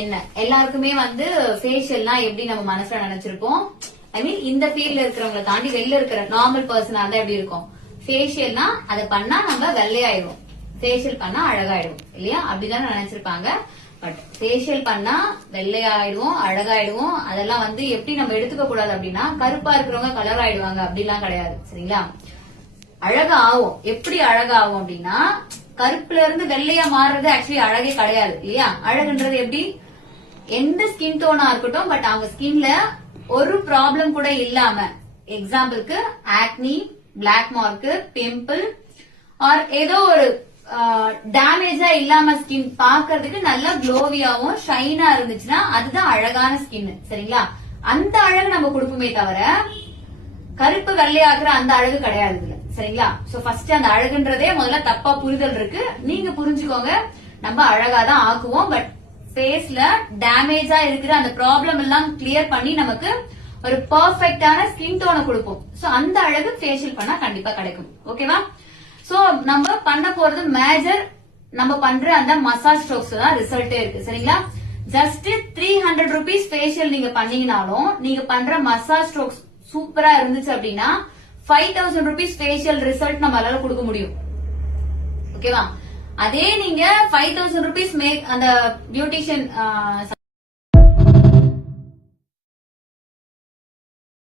என்ன எல்லாருக்குமே வந்து ஃபேஷியல்னா எப்படி நம்ம மனசுல நினைச்சிருப்போம். ஐ மீன் இந்த ஃபீல்ட்ல இருக்கிறவங்களை தாண்டி வெளில இருக்கிற நார்மல் பர்சனா இருந்தா எப்படி இருக்கும், ஃபேஷியல்னா அதை பண்ணா நம்ம வெள்ளையாயிடும், ஃபேஷியல் பண்ணா அழகாயிடும் இல்லையா, அப்படிதான் நினைச்சிருப்பாங்க. பட் ஃபேஷியல் பண்ணா வெள்ளையாயிடுவோம், அழகாயிடுவோம், அதெல்லாம் வந்து எப்படி நம்ம எடுத்துக்க கூடாது அப்படின்னா கருப்பா இருக்கிறவங்க கலர் ஆயிடுவாங்க அப்படிலாம் கிடையாது சரிங்களா. அழகா ஆகும். எப்படி அழகா ஆகும் அப்படின்னா கருப்புல இருந்து வெள்ளையா மாறுறது ஆக்சுவலி அழகே கிடையாது இல்லையா. அழகுன்றது எப்படி, எந்த ஸ்கின் டோனா இருக்கட்டும் பட் அவங்க ஸ்கின்ல ஒரு ப்ராப்ளம் கூட இல்லாம, எக்ஸாம்பிளுக்கு ஆக்னி, பிளாக் மார்க், பிம்பிள் ஆர் ஏதோ ஒரு டேமேஜா இல்லாம ஸ்கின் பாக்குறதுக்கு நல்லா க்ளோவியாவும் ஷைனா இருந்துச்சுன்னா அதுதான் அழகான ஸ்கின் சரிங்களா. அந்த அழகு நம்ம கொடுப்போமே தவிர கருப்பு வெள்ளையாக்குற அந்த அழகு கிடையாது இதுல சரிங்களா. சோ ஃபர்ஸ்ட் அந்த அழகுன்றதே முதல்ல தப்பா புரிதல் இருக்கு, நீங்க புரிஞ்சுக்கோங்க. நம்ம அழகாதான் ஆக்குவோம், பட் ஃபேஸ்ல டேமேஜா இருக்கிற அந்த ப்ராப்ளம் எல்லாம் கிளியர் பண்ணி நமக்கு ஒரு பெர்ஃபெக்டான ஸ்கின் டோனை கொடுப்போம். சோ அந்த அழகு ஃபேஷியல் பண்ணா கண்டிப்பா கிடைக்கும். ஓகேவா. சோ நம்ம பண்ண போறது மேஜர் நம்ம பண்ற அந்த மசாஜ் ஸ்ட்ரோக்ஸ் தான் ரிசல்ட்டே இருக்கு சரிங்களா. ஜஸ்ட் 300 rupees ஃபேஷியல் நீங்க பண்ணீங்கனாலும் நீங்க பண்ற மசாஜ் ஸ்ட்ரோக்ஸ் சூப்பரா இருந்துச்சு அப்படின்னா 5000 rupees ஃபேஷியல் ரிசல்ட் நம்மளால கொடுக்க முடியும். ஓகேவா. அதே நீங்க 5000 rupees மேக் அந்த பியூட்டிஷியன்